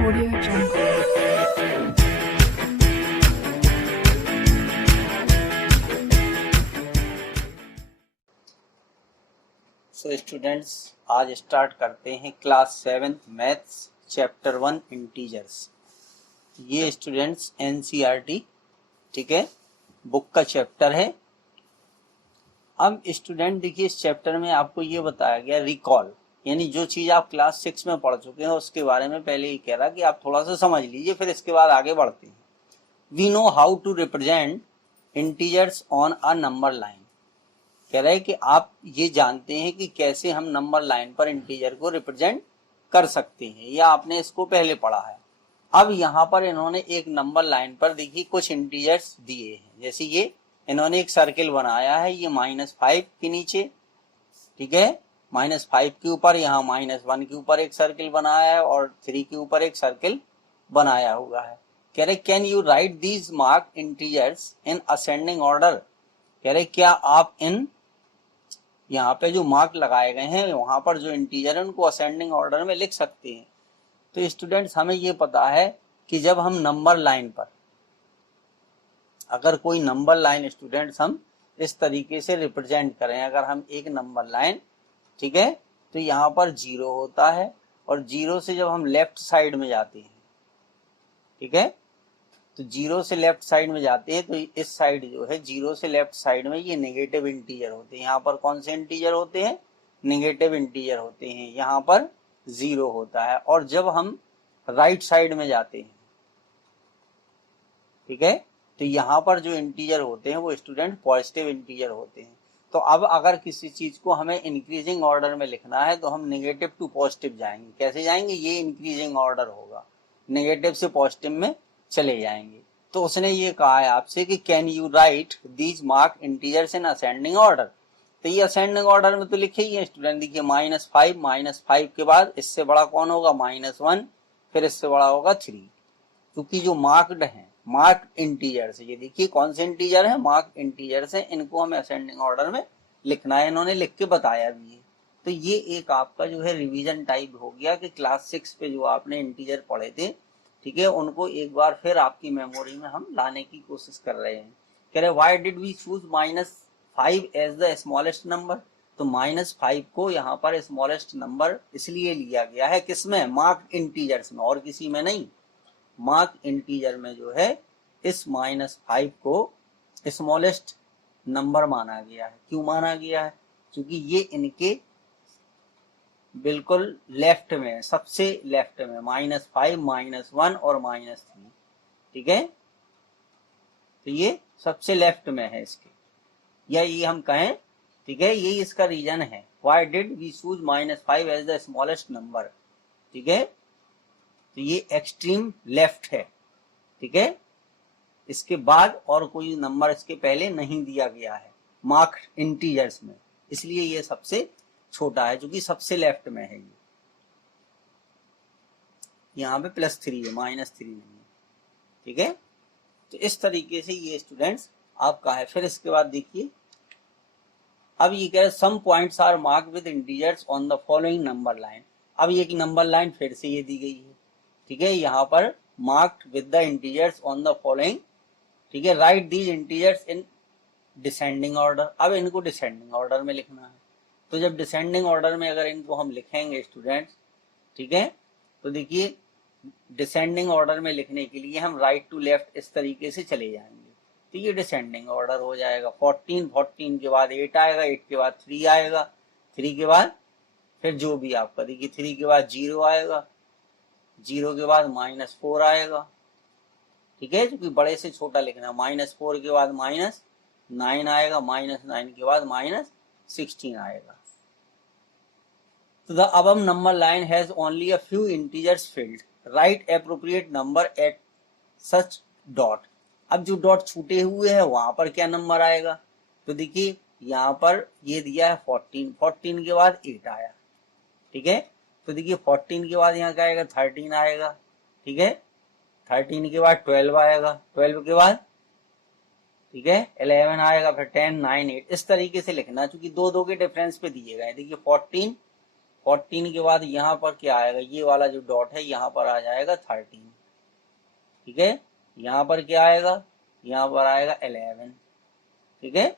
Audio Jungle. So students, आज start करते हैं क्लास 7 मैथ्स चैप्टर 1 इंटीजर्स। ये स्टूडेंट्स एनसीईआरटी ठीक है बुक का चैप्टर है। अब स्टूडेंट देखिए, इस चैप्टर में आपको ये बताया गया रिकॉल, यानी जो चीज आप क्लास 6 में पढ़ चुके हैं उसके बारे में पहले ही कह रहा कि आप थोड़ा सा समझ लीजिए, फिर इसके बाद आगे बढ़ते हैं। We know how to represent integers on a number line. कह रहा है कि आप ये जानते हैं कि कैसे हम नंबर लाइन पर इंटीजर को रिप्रेजेंट कर सकते हैं, या आपने इसको पहले पढ़ा है। अब यहाँ पर इन्होंने एक नंबर लाइन पर देखिए कुछ इंटीजर्स दिए हैं, जैसे ये इन्होंने एक सर्किल बनाया है, ये -5 के नीचे, ठीक है, -5 के ऊपर, यहाँ -1 के ऊपर एक सर्किल बनाया है और 3 के ऊपर एक सर्किल बनाया हुआ है। कह रहे can you right these mark integers in ascending order. कह रहे क्या आप इन यहाँ पे जो मार्क लगाए गए हैं वहां पर जो इंटीजर है उनको असेंडिंग ऑर्डर में लिख सकते हैं। तो स्टूडेंट्स, हमें ये पता है कि जब हम नंबर लाइन पर, अगर कोई नंबर लाइन स्टूडेंट्स हम इस तरीके से रिप्रेजेंट करें, अगर हम एक नंबर लाइन, ठीक है, तो यहाँ पर 0 होता है और 0 से जब हम लेफ्ट साइड में जाते हैं, ठीक है, तो 0 से लेफ्ट साइड में जाते हैं तो इस साइड जो है 0 से लेफ्ट साइड में ये नेगेटिव इंटीजर होते हैं। यहाँ पर कौन से इंटीजर होते हैं? नेगेटिव इंटीजर होते हैं। यहाँ पर 0 होता है। और जब हम राइट साइड में जाते हैं, ठीक है, तो यहाँ पर जो इंटीजर होते हैं वो स्टूडेंट पॉजिटिव इंटीजर होते हैं। तो अब अगर किसी चीज को हमें इंक्रीजिंग ऑर्डर में लिखना है तो हम नेगेटिव टू पॉजिटिव जाएंगे। कैसे जाएंगे? ये इंक्रीजिंग ऑर्डर होगा, नेगेटिव से पॉजिटिव में चले जाएंगे। तो उसने ये कहा है आपसे कि can you right these mark integers in ascending order. तो ये असेंडिंग ऑर्डर में तो लिखे ही है स्टूडेंट। देखिए -5 के बाद इससे बड़ा कौन होगा? -1, फिर इससे बड़ा होगा 3। क्योंकि जो मार्क्ड है, मार्क इंटीजर्स, ये देखिए कौन से इंटीजर है? मार्क इंटीजर्स है। इनको हमें असेंडिंग ऑर्डर में लिखना है, इन्होंने लिख के बताया भी है। तो ये एक आपका जो है रिवीजन टाइप हो गया कि क्लास 6 पे जो आपने इंटीजर पढ़े थे, ठीक है, उनको एक बार फिर आपकी मेमोरी में हम लाने की कोशिश कर रहे हैं। कह रहे why did we choose -5 as the smallest number. तो -5 को यहाँ पर स्मॉलेस्ट नंबर इसलिए लिया गया है, किसमें? मार्क इंटीजर्स में, और किसी में नहीं। मार्क इंटीजर में जो है इस -5 को स्मॉलेस्ट नंबर माना गया है। क्यों माना गया है? क्योंकि ये इनके बिल्कुल लेफ्ट में, सबसे लेफ्ट में, -5, -1 और -3, ठीक है, तो ये सबसे लेफ्ट में है इसके, या ये हम कहें, ठीक है, यही इसका रीजन है। Why did we choose -5 as the smallest number, ठीक है, तो ये एक्सट्रीम लेफ्ट है, ठीक है, इसके बाद और कोई नंबर इसके पहले नहीं दिया गया है मार्क इंटीजर्स में, इसलिए ये सबसे छोटा है, जो कि सबसे लेफ्ट में है। ये यहाँ पे +3 है, -3 नहीं है, ठीक है। तो इस तरीके से ये स्टूडेंट्स आपका है। फिर इसके बाद देखिए, अब ये कह रहे some points are mark with integers on the following number line. अब ये एक नंबर लाइन फिर से ये दी गई है, ठीक है, यहाँ पर marked with the integers on the following, ठीक है, right these integers in descending order. अब इनको डिसेंडिंग ऑर्डर में लिखना है। तो जब डिसेंडिंग ऑर्डर में अगर इनको हम लिखेंगे स्टूडेंट्स, ठीक है, तो देखिए डिसेंडिंग ऑर्डर में लिखने के लिए हम राइट टू लेफ्ट इस तरीके से चले जाएंगे, तो ये डिसेंडिंग ऑर्डर हो जाएगा। 14 के बाद 8 आएगा, 8 के बाद 3 आएगा, 3 के बाद फिर जो भी आपका, देखिए 3 के बाद 0 आएगा, 0 के बाद -4 आएगा, ठीक है, जो कि बड़े से छोटा लिखना। -4 के बाद -9 आएगा, -9 के बाद -16 आएगा। So the above number line has only a few integers filled. Write appropriate number at such dot. अब जो डॉट छूटे हुए हैं वहां पर क्या नंबर आएगा? तो देखिए यहाँ पर ये दिया है 14, 14 के बाद 8 आया, ठीक है, तो देखिए 14 के बाद यहाँ क्या आएगा? 13 आएगा, ठीक है, 13 के बाद 12 आएगा, 12 के बाद, ठीक है, 11 आएगा, फिर 10, 9, 8, इस तरीके से लिखना, चूंकि 2 के डिफरेंस पे दिए गए। देखिए 14 14 के बाद यहाँ पर क्या आएगा, ये वाला जो डॉट है यहाँ पर आ जाएगा 13, ठीक है। यहाँ पर क्या आएगा, यहाँ पर आएगा 11, ठीक है।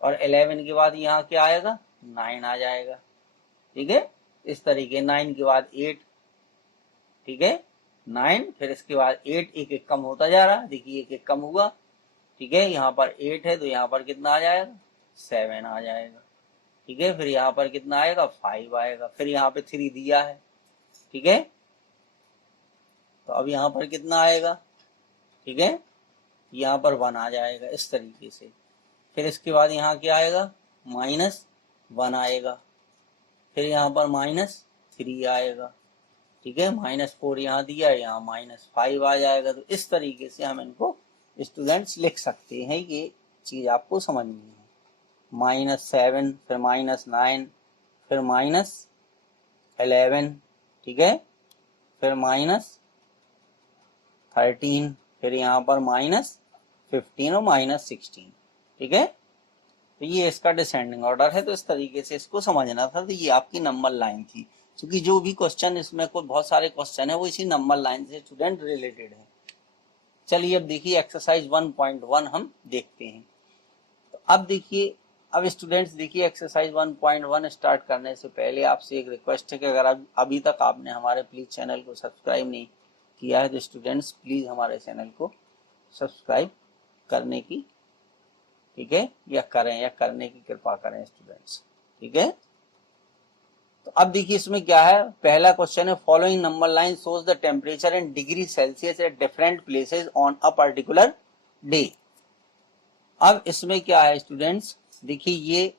और 11 के बाद यहाँ क्या आएगा, 9 आ जाएगा, ठीक है। इस तरीके 9 के बाद 8, ठीक है, 9, फिर इसके बाद 8, एक एक कम होता जा रहा है, देखिए एक एक कम हुआ, ठीक है। यहाँ पर 8 है तो यहाँ पर कितना आ जाएगा, 7 आ जाएगा, ठीक है। फिर यहाँ पर कितना आएगा, 5 आएगा, फिर यहाँ पे 3 दिया है, ठीक है। तो अब यहाँ पर कितना आएगा, ठीक है, यहाँ पर 1 आ जाएगा इस तरीके से। फिर इसके बाद यहाँ क्या आएगा, -1 आएगा, फिर यहाँ पर -3 आएगा, ठीक है। -4 यहाँ दिया है, यहाँ -5 आ जाएगा। तो इस तरीके से हम इनको स्टूडेंट्स लिख सकते हैं, ये चीज आपको समझनी है। -7, फिर -9, फिर -11, ठीक है, फिर -13, फिर यहाँ पर -15 और -16, ठीक है। तो ये इसका डिसेंडिंग ऑर्डर है। तो इस तरीके से इसको समझना था। तो ये आपकी नंबर लाइन थी, क्योंकि जो भी क्वेश्चन इसमें कोई बहुत सारे क्वेश्चन है वो इसी नंबर लाइन से स्टूडेंट रिलेटेड है। चलिए अब देखिए एक्सरसाइज 1.1 हम देखते हैं। तो अब देखिए, अब स्टूडेंट्स देखिए एक्सरसाइज 1.1 स्टार्ट करने से पहले आपसे एक रिक्वेस्ट है कि अगर अभी तक आपने हमारे प्लीज चैनल को सब्सक्राइब नहीं किया है तो स्टूडेंट्स प्लीज हमारे चैनल को सब्सक्राइब करने की, ठीक है, या करने की कृपा करें स्टूडेंट्स, ठीक है। तो अब देखिए इसमें क्या है, पहला क्वेश्चन है, following number line shows the temperature in degree Celsius at different places on a particular day. अब इसमें क्या है स्टूडेंट्स, देखिए ये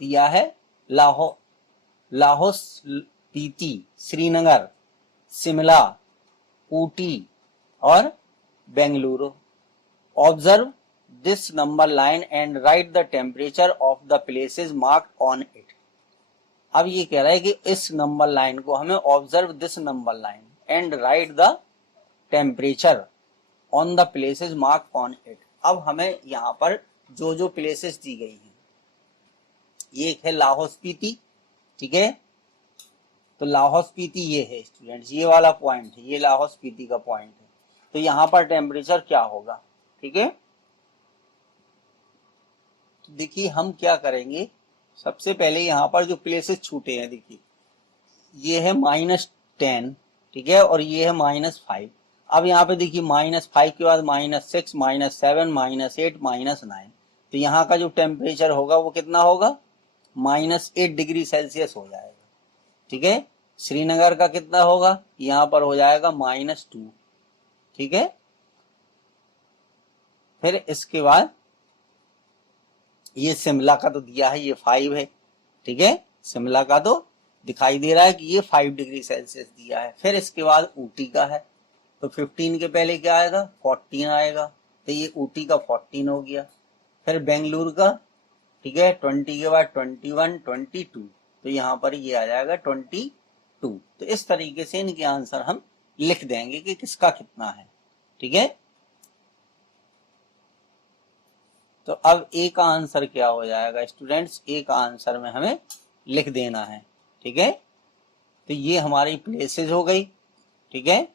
दिया है लाहौल स्पीति, श्रीनगर, शिमला, ऊटी और Bengaluru. Observe this number line and right the temperature of the places marked on it. अब ये कह रहा है कि इस नंबर लाइन को हमें observe this number line and right the temperature on the places marked on it. अब हमें यहाँ पर जो जो प्लेसेस दी गई हैं, ये एक है लाहौल स्पीति, ठीक है। तो लाहौल स्पीति ये है स्टूडेंट्स, ये वाला पॉइंट है, ये लाहौल स्पीति का पॉइंट है। तो यहाँ पर टेम्परेचर क्या होगा, ठीक है। तो देखिए हम क्या करेंगे, सबसे पहले यहाँ पर जो प्लेसेस छूटे हैं, देखिए ये है -10, ठीक है, और ये है -5। अब यहाँ पे देखिए -5 के बाद -6, -7, -8, -9। तो यहाँ का जो टेम्परेचर होगा वो कितना होगा, -8 डिग्री सेल्सियस हो जाएगा, ठीक है। श्रीनगर का कितना होगा, यहाँ पर हो जाएगा -2, ठीक है। फिर इसके बाद ये शिमला का तो दिया है, ये 5 है, ठीक है। शिमला का तो दिखाई दे रहा है कि ये 5 डिग्री सेल्सियस दिया है। फिर इसके बाद ऊटी का है, तो 15 के पहले क्या आएगा, 14 आएगा, तो ये ऊटी का 14 हो गया। फिर बेंगलुरु का, ठीक है, 20 के बाद 21, 22, तो यहाँ पर ये आ जाएगा 22। तो इस तरीके से इनके आंसर हम लिख देंगे कि किसका कितना है, ठीक है। तो अब ए का आंसर क्या हो जाएगा स्टूडेंट्स, ए का आंसर में हमें लिख देना है, ठीक है। तो ये हमारी प्लेसेस हो गई, ठीक है।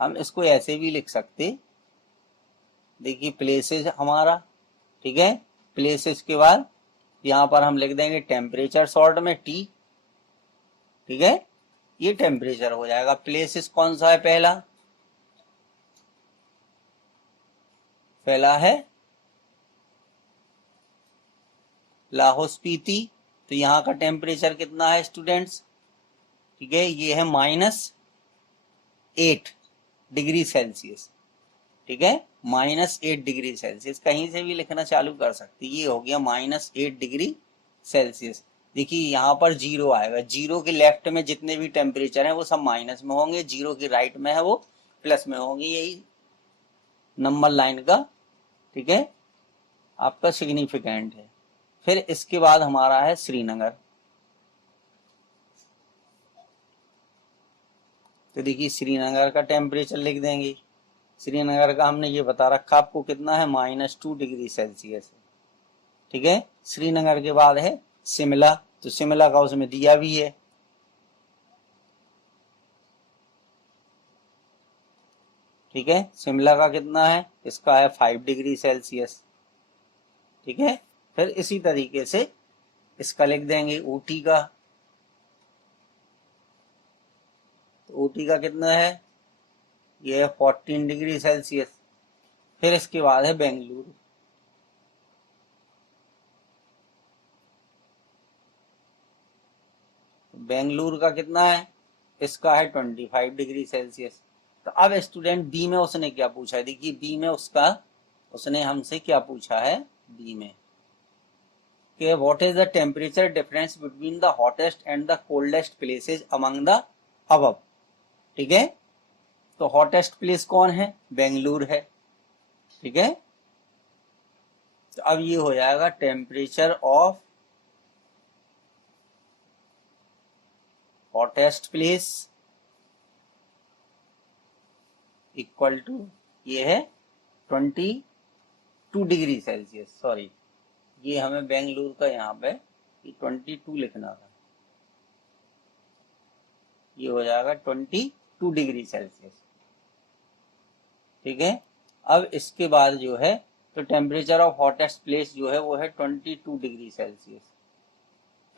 हम इसको ऐसे भी लिख सकते, देखिए प्लेसेस हमारा, ठीक है। प्लेसेस के बाद यहाँ पर हम लिख देंगे टेम्परेचर शॉर्ट में टी, ठीक है, ये टेम्परेचर हो जाएगा। प्लेसेस कौन सा है, पहला है लाहौल स्पीति, तो यहाँ का टेम्परेचर कितना है स्टूडेंट्स, ठीक है, ये है -8 डिग्री सेल्सियस, ठीक है, -8 डिग्री सेल्सियस। कहीं से भी लिखना चालू कर सकते, ये हो गया -8 डिग्री सेल्सियस। देखिए यहाँ पर 0 आएगा, 0 के लेफ्ट में जितने भी टेम्परेचर हैं वो सब माइनस में होंगे, 0 के राइट में है वो प्लस में होंगे, यही नंबर लाइन का, ठीक है, आपका सिग्निफिकेंट है। फिर इसके बाद हमारा है श्रीनगर, तो देखिए श्रीनगर का टेम्परेचर लिख देंगे। श्रीनगर का हमने ये बता रखा आपको कितना है, -2 डिग्री सेल्सियस, ठीक है। श्रीनगर के बाद है शिमला, तो शिमला का उसमें दिया भी है, ठीक है। शिमला का कितना है, इसका है 5 डिग्री सेल्सियस, ठीक है। फिर इसी तरीके से इसका लिख देंगे ऊटी का, तो ऊटी का कितना है, ये है 14 डिग्री सेल्सियस। फिर इसके बाद है बेंगलुरु, बेंगलुरु का कितना है, इसका है 25 डिग्री सेल्सियस। तो अब स्टूडेंट बी में उसने क्या पूछा है, देखिए बी में उसने हमसे क्या पूछा है, बी में कि what is the temperature difference between the hottest and the coldest places among the above, ठीक है। तो हॉटेस्ट प्लेस कौन है, बेंगलुरु है, ठीक है। तो अब ये हो जाएगा temperature of hottest place equal to, ये है 22 डिग्री सेल्सियस, सॉरी ये हमें बेंगलुरु का यहाँ पे 22 लिखना था, ये हो जाएगा 22 डिग्री सेल्सियस, ठीक है। अब इसके बाद जो है तो टेम्परेचर ऑफ हॉटेस्ट प्लेस जो है वो है 22 डिग्री सेल्सियस।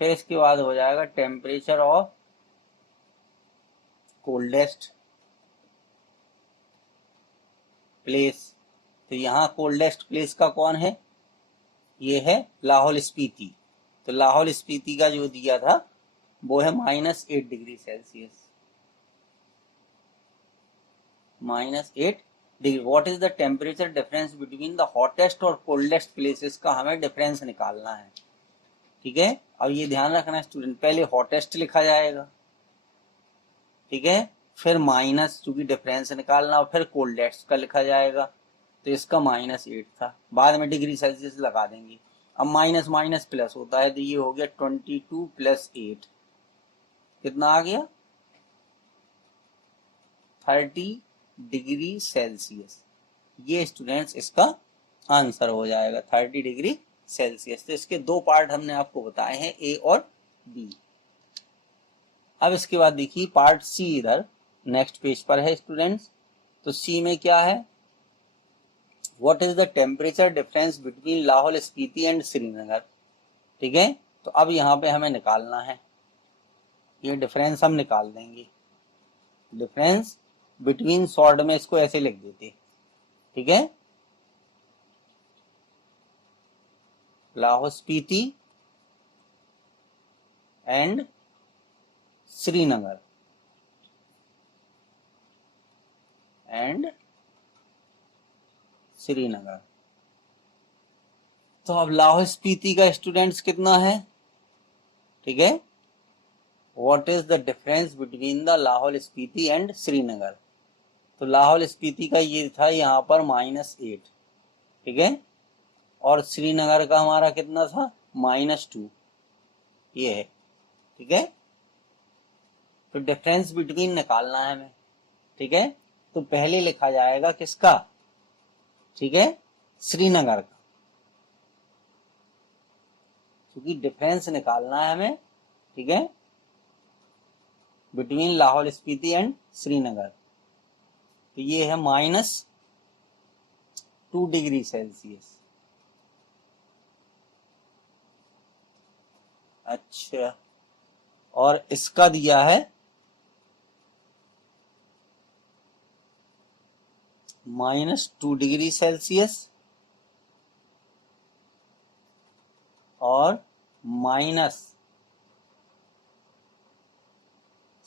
फिर इसके बाद हो जाएगा टेम्परेचर ऑफ कोल्डेस्ट प्लेस, तो यहाँ कोल्डेस्ट प्लेस का कौन है, ये है लाहौल स्पीति। तो लाहौल स्पीति का जो दिया था वो है -8 degree Celsius, -8 degree. What is the temperature difference between the hottest और कोल्डेस्ट प्लेसेस का हमें डिफरेंस निकालना है, ठीक है। अब ये ध्यान रखना स्टूडेंट, पहले हॉटेस्ट लिखा जाएगा, ठीक है, फिर माइनस चूंकि डिफरेंस निकालना, और फिर कोल्डेस्ट का लिखा जाएगा, तो इसका -8 था, बाद में डिग्री सेल्सियस लगा देंगे। अब माइनस माइनस प्लस होता है, तो ये हो गया 22 + 8, कितना आ गया 30 डिग्री सेल्सियस। ये स्टूडेंट्स इसका आंसर हो जाएगा 30 डिग्री सेल्सियस। तो इसके दो पार्ट हमने आपको बताए हैं, ए और बी। अब इसके बाद देखिए पार्ट सी, इधर नेक्स्ट पेज पर है स्टूडेंट्स। तो सी में क्या है, what is the temperature difference between Lahaul Spiti and Srinagar, ठीक है। तो अब यहाँ पे हमें निकालना है, ये डिफरेंस हम निकाल देंगे, डिफरेंस बिटवीन, शॉर्ट में इसको ऐसे लिख देते, ठीक है, लाहौल स्पीति एंड श्रीनगर तो अब लाहौल स्पीति का स्टूडेंट्स कितना है, ठीक है। What is the difference between the Lahaul Spiti and Srinagar, तो लाहौल स्पीति का ये था यहाँ पर -8, ठीक है, और श्रीनगर का हमारा कितना था -2, ये है, ठीक है। तो डिफरेंस बिटवीन निकालना है हमें, ठीक है। तो पहले लिखा जाएगा किसका, ठीक है, श्रीनगर का, क्योंकि डिफरेंस निकालना है हमें, ठीक है, बिटवीन लाहौल स्पीति एंड श्रीनगर। तो ये है -2 डिग्री सेल्सियस। अच्छा, और इसका दिया है -2 डिग्री सेल्सियस और माइनस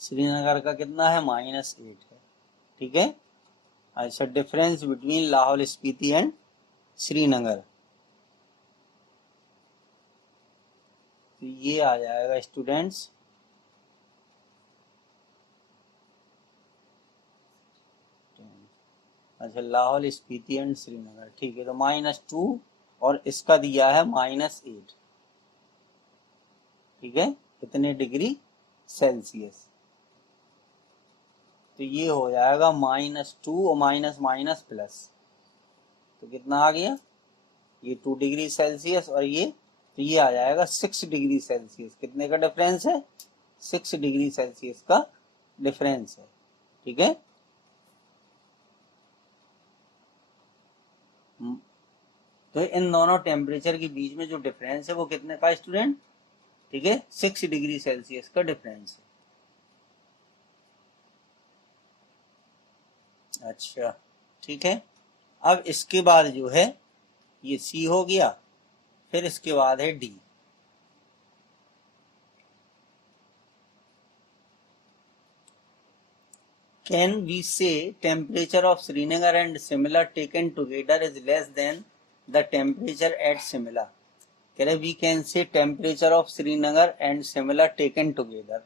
श्रीनगर का कितना है -8 है, ठीक है। अच्छा, difference between Lahaul Spiti and Srinagar, तो ये आ जाएगा स्टूडेंट्स अच्छा, लाहौल स्पीति एंड श्रीनगर, ठीक है। तो -2 और इसका दिया है -8, ठीक है, कितने डिग्री सेल्सियस। तो ये हो जाएगा -2 और माइनस माइनस प्लस, तो कितना आ गया, ये 2 डिग्री सेल्सियस और ये, तो ये आ जाएगा 6 डिग्री सेल्सियस। कितने का डिफरेंस है, 6 डिग्री सेल्सियस का डिफरेंस है, ठीक है। तो इन दोनों टेम्परेचर के बीच में जो डिफरेंस है वो कितने का स्टूडेंट, ठीक है, 6 डिग्री सेल्सियस का डिफरेंस है। अच्छा, ठीक है। अब इसके बाद जो है ये सी हो गया, फिर इसके बाद है D. Can we say temperature of Srinagar and Shimla taken together is less than the temperature at Shimla? कह रहे we can say temperature of Srinagar and Shimla taken together,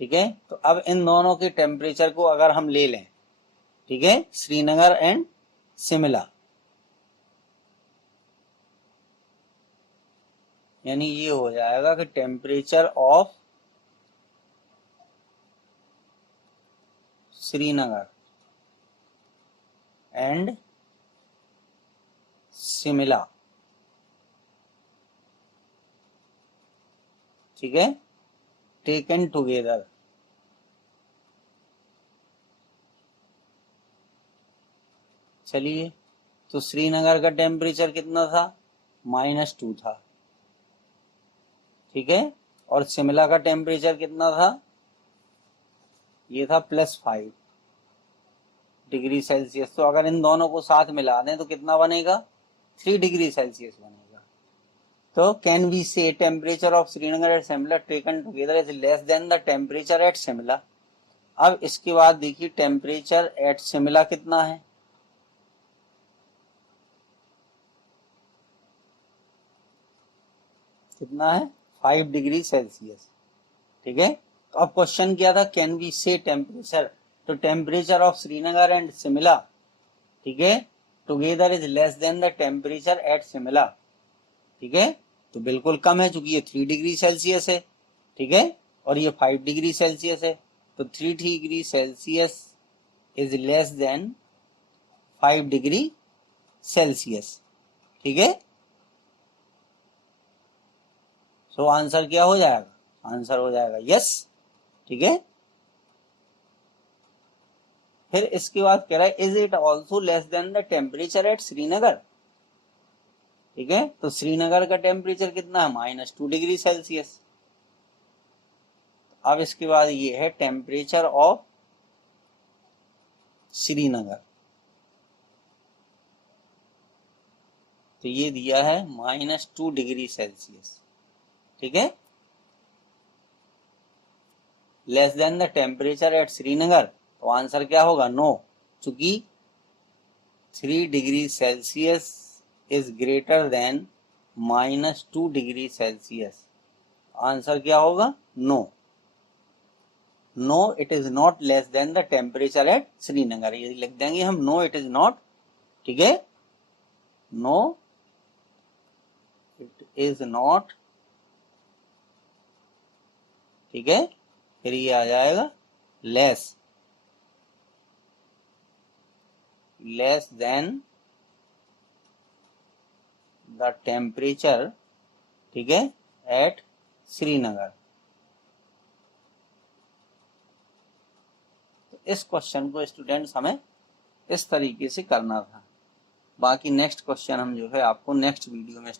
ठीक है। तो अब इन दोनों के टेम्परेचर को अगर हम ले लें, ठीक है, श्रीनगर एंड शिमला, यानी ये हो जाएगा कि temperature of Srinagar and Shimla, ठीक है, टेकन टुगेदर, चलिए। तो श्रीनगर का टेम्परेचर कितना था, -2 था, ठीक है, और शिमला का टेम्परेचर कितना था, ये था +5 डिग्री सेल्सियस। तो अगर इन दोनों को साथ मिला दें तो कितना बनेगा, 3 डिग्री सेल्सियस बनेगा। तो can we say temperature of Srinagar at Shimla taken together is less than the temperature at Shimla. अब इसके बाद देखिए टेम्परेचर एट शिमला कितना है, कितना है, 5 डिग्री सेल्सियस, ठीक है। तो अब क्वेश्चन क्या था, कैन वी से टेम्परेचर, तो temperature of Srinagar and Shimla, ठीक है, together is less than the temperature at Shimla, ठीक है। तो बिल्कुल कम है क्योंकि ये 3 डिग्री सेल्सियस है, ठीक है, और ये 5 डिग्री सेल्सियस है। तो 3 degree Celsius is less then 5 degree Celsius, ठीक है। तो आंसर क्या हो जाएगा, आंसर हो जाएगा यस, ठीक है। फिर इसके बाद कह रहा है is it also less than the temperature at Srinagar, ठीक है। तो श्रीनगर का टेम्परेचर कितना है, -2 डिग्री सेल्सियस। अब इसके बाद ये है टेम्परेचर ऑफ श्रीनगर, तो ये दिया है -2 डिग्री सेल्सियस, ठीक है, less than the temperature at Srinagar. तो आंसर क्या होगा, नो, चूंकि 3 degree Celsius is greater than -2 degree Celsius. Answer क्या होगा, no, no it is not less than the temperature at Srinagar, ये लिख देंगे हम, नो इट इज नॉट, ठीक है, नो इट इज नॉट, ठीक है। फिर ये आ जाएगा लेस देन द टेम्परेचर, ठीक है, एट श्रीनगर। तो इस क्वेश्चन को स्टूडेंट्स हमें इस तरीके से करना था। बाकी नेक्स्ट क्वेश्चन हम जो है आपको नेक्स्ट वीडियो में